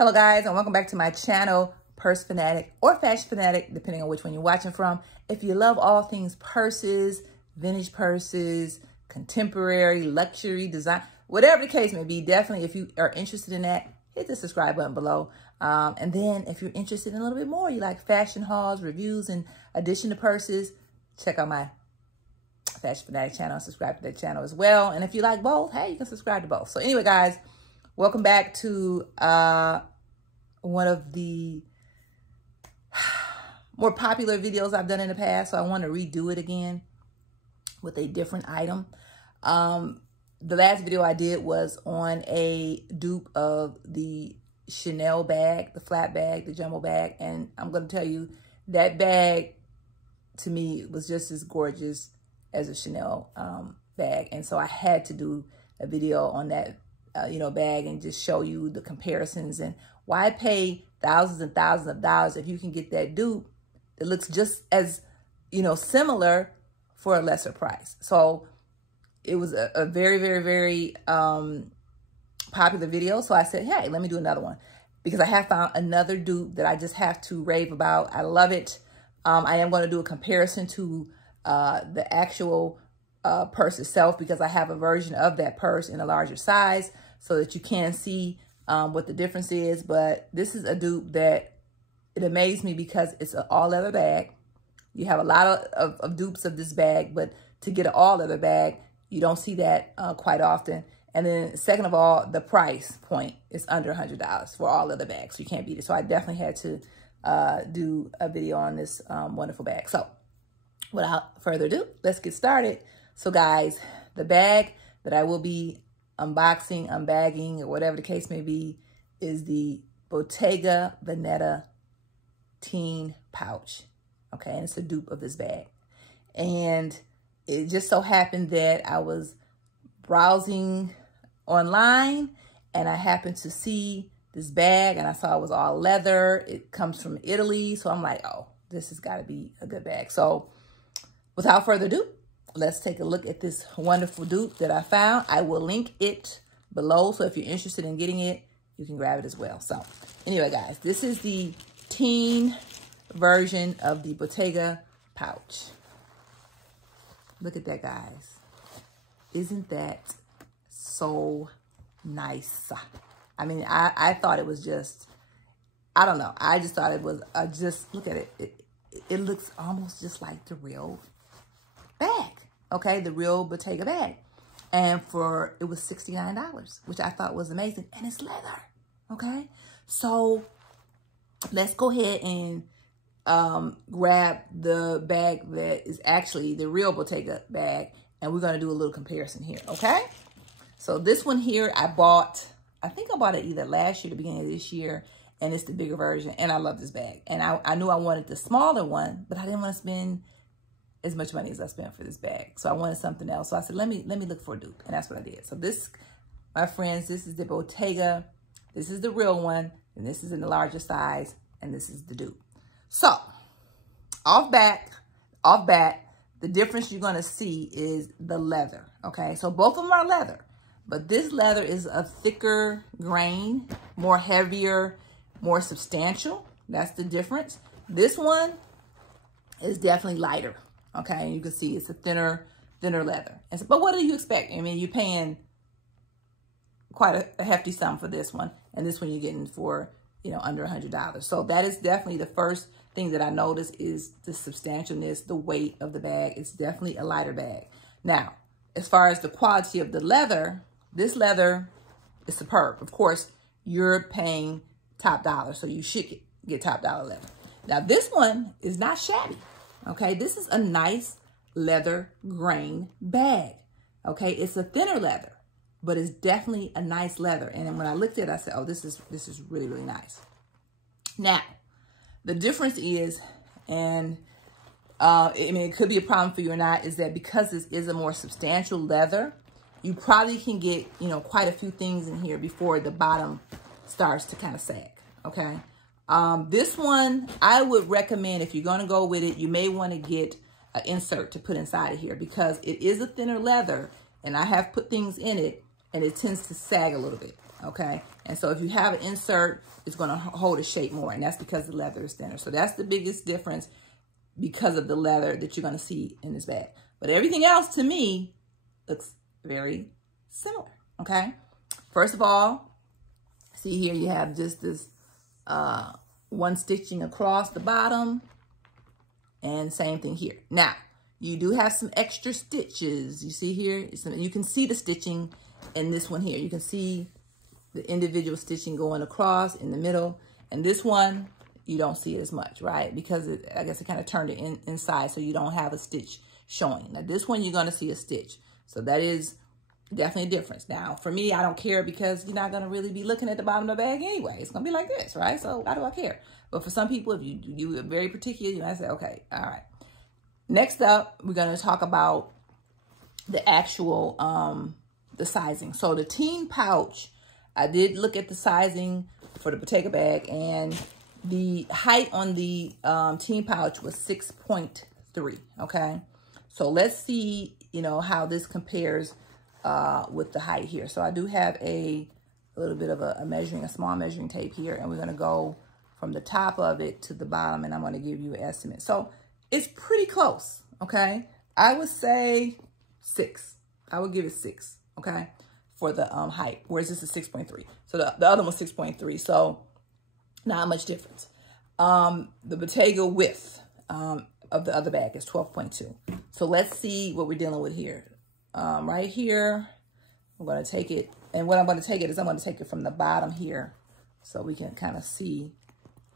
Hello guys, and welcome back to my channel, Purse Fanatic or Fashion Fanatic, depending on which one you're watching from. If you love all things purses, vintage purses, contemporary, luxury, design, whatever the case may be, definitely if you are interested in that, hit the subscribe button below. And then if you're interested in a little bit more, you like fashion hauls, reviews, in addition to purses, check out my Fashion Fanatic channel and subscribe to that channel as well. And if you like both, hey, you can subscribe to both. So anyway, guys, welcome back to one of the more popular videos I've done in the past. So I want to redo it again with a different item. The last video I did was on a dupe of the Chanel bag, the flat bag, the jumbo bag. And I'm going to tell you, that bag to me was just as gorgeous as a Chanel bag. And so I had to do a video on that bag and just show you the comparisons and why pay thousands and thousands of dollars if you can get that dupe that looks just as, similar for a lesser price. So it was a very, very, very popular video. So I said, hey, let me do another one because I have found another dupe that I just have to rave about. I love it. I am going to do a comparison to the actual purse itself because I have a version of that purse in a larger size so that you can see what the difference is. But this is a dupe that it amazed me because it's an all leather bag. You have a lot of dupes of this bag, but to get an all leather bag, you don't see that quite often. And then second of all, the price point is under $100 for all leather bags. So you can't beat it. So I definitely had to do a video on this wonderful bag. So without further ado, let's get started. So guys, the bag that I will be unboxing, unbagging, or whatever the case may be, is the Bottega Veneta teen pouch. Okay, and it's a dupe of this bag. And it just so happened that I was browsing online and I happened to see this bag and I saw it was all leather. It comes from Italy. So I'm like, oh, this has got to be a good bag. So without further ado, let's take a look at this wonderful dupe that I found. I will link it below. So if you're interested in getting it, you can grab it as well. So anyway, guys, this is the teen version of the Bottega pouch. Look at that, guys. Isn't that so nice? I mean, I thought it was just, I don't know. I just thought it was just, look at it. It looks almost just like the real bag. Okay, the real Bottega bag. And it was $69, which I thought was amazing. And it's leather, okay? So let's go ahead and grab the bag that is actually the real Bottega bag. And we're going to do a little comparison here, okay? So this one here I think I bought it either last year or the beginning of this year. And it's the bigger version. And I love this bag. And I knew I wanted the smaller one, but I didn't want to spend as much money as I spent for this bag. So I wanted something else. So I said, let me look for a dupe. And that's what I did. So this, my friends, this is the Bottega. This is the real one. And this is in the larger size. And this is the dupe. So off bat, the difference you're going to see is the leather. Okay. So both of them are leather. But this leather is a thicker grain, more heavier, more substantial. That's the difference. This one is definitely lighter. Okay, you can see it's a thinner leather. But what do you expect? I mean, you're paying quite a hefty sum for this one. And this one you're getting for, under $100. So that is definitely the first thing that I noticed is the substantialness, the weight of the bag. It's definitely a lighter bag. Now, as far as the quality of the leather, this leather is superb. Of course, you're paying top dollar, so you should get top dollar leather. Now, this one is not shabby. Okay, this is a nice leather grain bag. Okay, it's a thinner leather, but it's definitely a nice leather. And then when I looked at it, I said, oh, this is really, really nice. Now, the difference is, and it could be a problem for you or not, is that because this is a more substantial leather, you probably can get, quite a few things in here before the bottom starts to kind of sag. Okay. This one, I would recommend if you're going to go with it, you may want to get an insert to put inside of here because it is a thinner leather and I have put things in it and it tends to sag a little bit, okay? And so if you have an insert, it's gonna hold its shape more, and that's because the leather is thinner. So that's the biggest difference because of the leather that you're gonna see in this bag. But everything else, to me, looks very similar, okay? First of all, see here you have just this one stitching across the bottom, and same thing here. Now, you do have some extra stitches. You see here, you can see the stitching in this one here. You can see the individual stitching going across in the middle. And this one, you don't see it as much, right? Because I guess it kind of turned it inside, so you don't have a stitch showing. Now, this one, you're gonna see a stitch. So that is definitely a difference. Now, for me, I don't care because you're not gonna really be looking at the bottom of the bag anyway. It's gonna be like this, right? So why do I care? But for some people, if you are very particular, you might say, okay, all right. Next up, we're gonna talk about the actual, the sizing. So the teen pouch, I did look at the sizing for the Bottega bag, and the height on the teen pouch was 6.3, okay? So let's see, you know, how this compares with the height here. So I do have a little bit of a small measuring tape here, and we're gonna go from the top of it to the bottom, and I'm gonna give you an estimate. So it's pretty close, okay? I would say 6. I would give it 6, okay? For the height, whereas this is 6.3. So the other one's 6.3, so not much difference. The Bottega width of the other bag is 12.2. So let's see what we're dealing with here. Right here, I'm gonna take it, and what I'm gonna take it is I'm gonna take it from the bottom here, so we can kind of see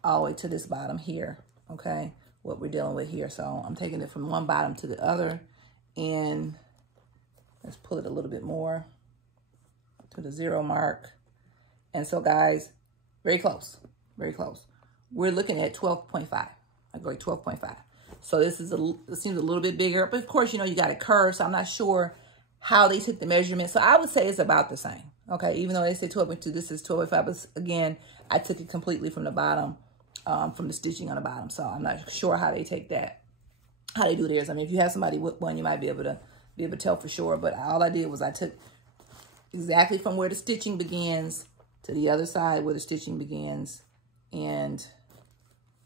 all the way to this bottom here, okay? What we're dealing with here. So I'm taking it from one bottom to the other, and let's pull it a little bit more to the 0 mark. And so guys, very close, very close. We're looking at 12.5. I go 12.5. So this is it seems a little bit bigger, but of course, you know, you got a curve, so I'm not sure how they took the measurement. So I would say it's about the same, okay? Even though they say 12.2, this is 12.5, but again, I took it completely from the bottom, from the stitching on the bottom. So I'm not sure how they take that, how they do theirs. I mean, if you have somebody with one, you might be able to tell for sure. But all I did was I took exactly from where the stitching begins to the other side where the stitching begins, and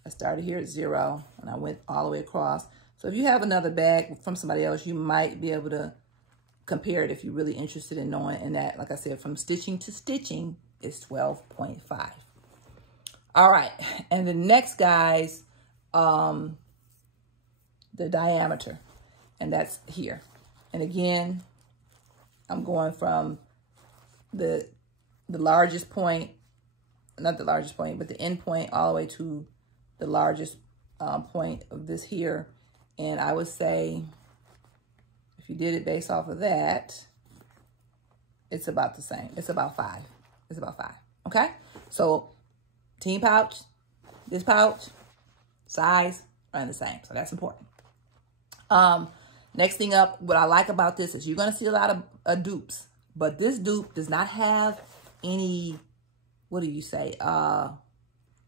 I started here at 0 and I went all the way across. So if you have another bag from somebody else, you might be able to compare it if you're really interested in knowing. And that, like I said, from stitching to stitching is 12.5. All right, and the next, guys, the diameter, and that's here. And again, I'm going from the largest point, not the largest point, but the end point all the way to the largest point of this here. And I would say, if you did it based off of that, it's about the same. It's about 5. It's about 5, okay? So teen pouch, this pouch, size are the same. So that's important. Next thing up, what I like about this is you're going to see a lot of dupes, but this dupe does not have any, what do you say,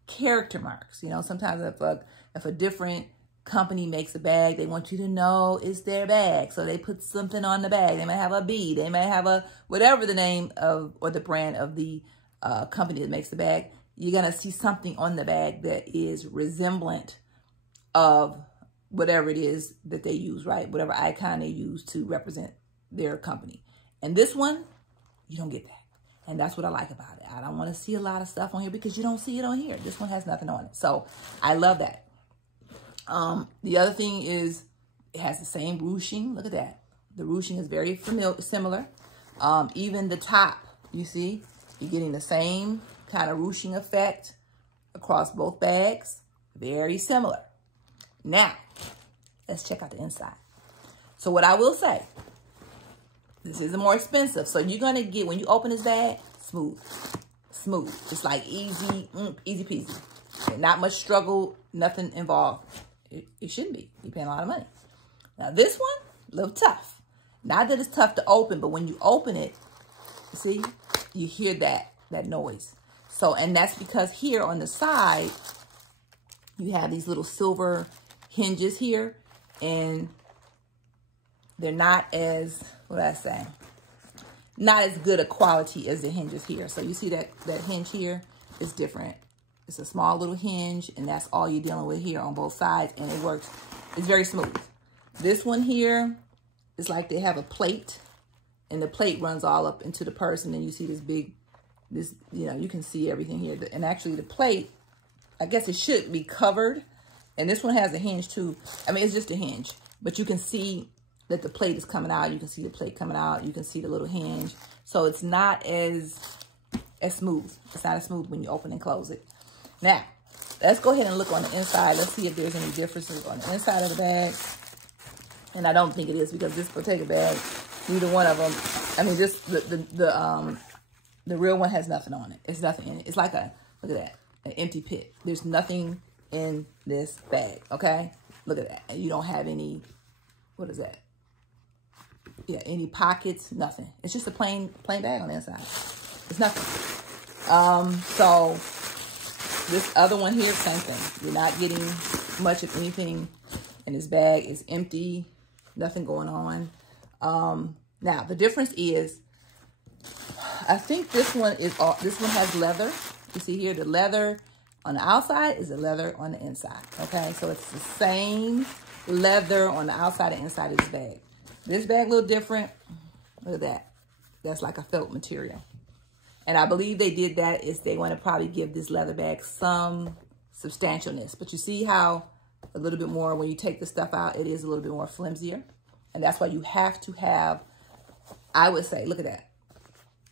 character marks. You know, sometimes if a different company makes a bag, they want you to know it's their bag. So they put something on the bag. They may have a B, they may have a, whatever the name of, or the brand of the company that makes the bag. You're going to see something on the bag that is resemblant of whatever it is that they use, right? Whatever icon they use to represent their company. And this one, you don't get that. And that's what I like about it. I don't want to see a lot of stuff on here because you don't see it on here. This one has nothing on it. So I love that. The other thing is it has the same ruching. Look at that. The ruching is very similar. Even the top, you see, you're getting the same kind of ruching effect across both bags. Very similar. Now, let's check out the inside. So what I will say, this is more expensive. So you're going to get, when you open this bag, smooth. Smooth. It's like easy, easy peasy. And not much struggle, nothing involved. It shouldn't be. You're paying a lot of money. Now this one, a little tough. Not that it's tough to open, but when you open it, see, you hear that noise. So, and that's because here on the side, you have these little silver hinges here, and they're not as, what did I say? not as good a quality as the hinges here. So you see that hinge here is different. It's a small little hinge, and that's all you're dealing with here on both sides, and it works. It's very smooth. This one here is like they have a plate, and the plate runs all up into the purse, and then you see this, you know, you can see everything here. And actually the plate, I guess it should be covered. And this one has a hinge too. I mean, it's just a hinge, but you can see that the plate is coming out. You can see the plate coming out. You can see the little hinge. So it's not as smooth. It's not as smooth when you open and close it. Now, let's go ahead and look on the inside. Let's see if there's any differences on the inside of the bag. And I don't think it is, because this Bottega bag, neither one of them, I mean, this, the real one has nothing on it. It's nothing in it. It's like a, look at that, an empty pit. There's nothing in this bag, okay? Look at that. You don't have any, what is that? Yeah, any pockets, nothing. It's just a plain bag on the inside. It's nothing. So this other one here, same thing. You're not getting much of anything in this bag. It's empty, nothing going on. Now the difference is, I think this one has leather. You see here, the leather on the outside is the leather on the inside. Okay, so it's the same leather on the outside and inside of this bag. This bag a little different. Look at that. That's like a felt material. And I believe they did that is they want to probably give this leather bag some substantialness. But you see how a little bit more, when you take the stuff out, it is a little bit more flimsier. And that's why you have to have, I would say, look at that,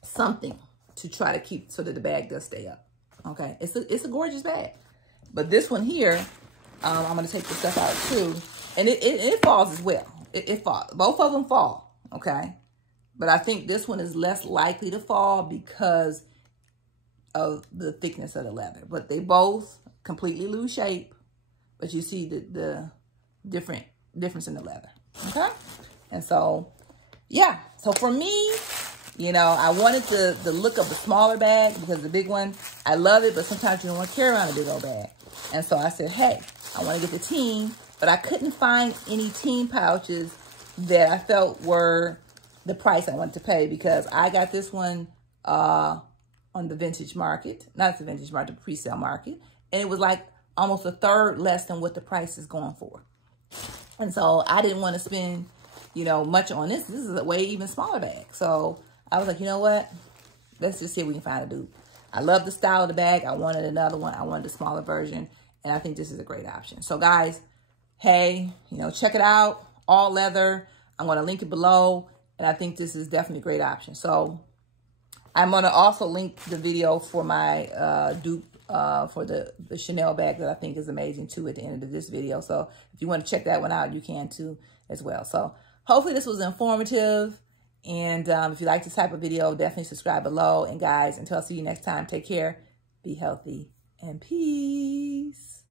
something to try to keep so that the bag does stay up. Okay, it's a gorgeous bag. But this one here, I'm going to take the stuff out too. And it falls as well. It falls. Both of them fall, okay? But I think this one is less likely to fall because of the thickness of the leather. But they both completely lose shape. But you see the difference in the leather, okay? And so, yeah. So for me, you know, I wanted the look of the smaller bag because the big one, I love it, but sometimes you don't want to carry around a big old bag. And so I said, hey, I want to get the teen, but I couldn't find any teen pouches that I felt were the price I wanted to pay, because I got this one on the vintage market, not the vintage market, the pre-sale market, and it was like almost a third less than what the price is going for. And so I didn't want to spend, you know, much on this. This is a way even smaller bag. So I was like, you know what? Let's just see if we can find a dupe. I love the style of the bag. I wanted another one. I wanted a smaller version. And I think this is a great option. So guys, hey, you know, check it out. All leather. I'm going to link it below. And I think this is definitely a great option. So I'm going to also link the video for my dupe for the Chanel bag that I think is amazing too at the end of this video. So if you want to check that one out, you can too as well. So hopefully this was informative. And if you like this type of video, definitely subscribe below. And guys, until I see you next time, take care, be healthy, and peace.